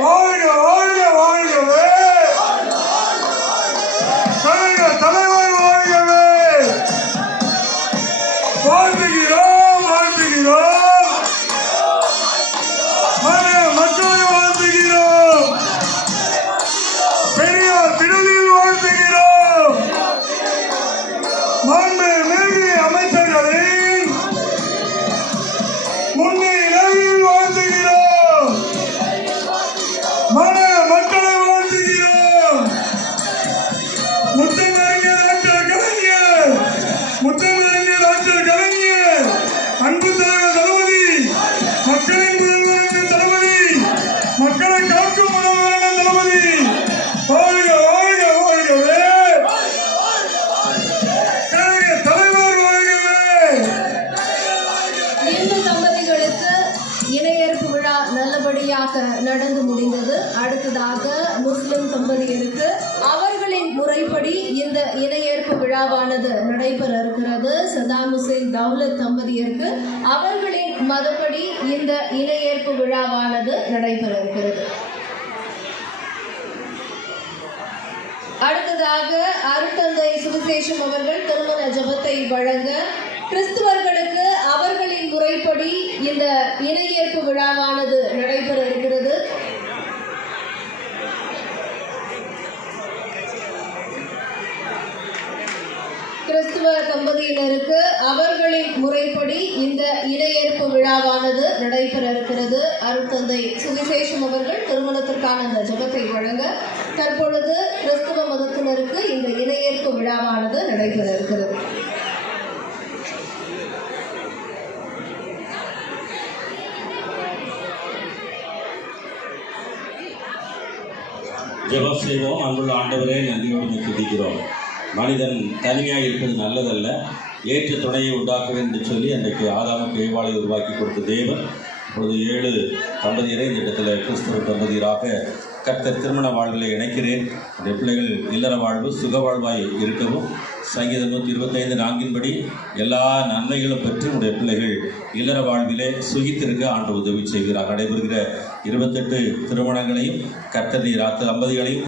வாழ்க வாழ்க முத்தமிழறிஞர் டாக்டர் கலைஞர் முத்தமிழறிஞர் டாக்டர் கலைஞர் அன்பு தலைவர் தளபதி மக்களின் முதல்வர் தளபதி மக்களை காக்கும் முதல்வர் தளபதி வாழ்க வாழ்க வாழ்கவே தலைவர் வாழ்கவே இந்து தம்பதிகளுக்கு இணையேற்பு விழா நல்லபடியாக நடந்து முடிந்தது. அடுத்ததாக முஸ்லிம் தம்பதிகளுக்கு இந்த இணையேற்பு விழாவானது நடைபெற இருக்கிறது சதாம் ஹுசேன் தௌலத் தம்பதியருக்கு அவர்களின் மதப்படி இந்த இணையேற்பு விழாவானது நடைபெற இருக்கிறது அடுத்ததாக அருட்தந்தை சுவிசேஷம் அவர்கள் திருமண ஜபத்தை வழங்க கிறிஸ்துவர்களுக்கு அவர்களின் முறைப்படி இந்த இணையேற்பு விழாவானது நடைபெற இருக்கிறது கிறிஸ்துவ தம்பதியினருக்கு அவர்களின் முறைப்படி இந்த இணையேற்பு விழாவானது நடைபெற இருக்கிறது அருட்தந்தை சுவிசேஷம் அவர்கள் திருமணத்திற்கான இந்த ஜபத்தை வழங்க தற்பொழுது கிறிஸ்துவ மதத்தினருக்கு இந்த இணையேற்பு விழாவானது நடைபெற இருக்கிறது ஜெபம் செய்வோம். அங்குள்ள ஆண்டவரே நன்றியோடு துதிக்கிறோம். மனிதன் தனியாக இருப்பது நல்லதல்ல. ஏற்ற துணையை உண்டாக்க வேண்டும் என்று சொல்லி அன்றைக்கு ஆதாமுக்கு ஏவாளை உருவாக்கி கொடுத்த தேவன் இப்பொழுது ஏழு தம்பதியரை இந்த இடத்துல கிறிஸ்தவ தம்பதியராக கர்த்தர் திருமண வாழ்வில் இணைக்கிறேன். அந்த பிள்ளைகள் இல்லற வாழ்வு சுக வாழ்வாய் இருக்கவும். சங்கீதம் நூற்றி இருபத்தைந்து நான்கின்படி எல்லா நன்மைகளும் பெற்று உடைய பிள்ளைகள் இல்லற வாழ்விலே சுகித்திருக்க ஆண்டு உதவி செய்கிறார். நடைபெறுகிற இருபத்தெட்டு திருமணங்களையும் கர்த்தர் நீர் தம்பதிகளையும்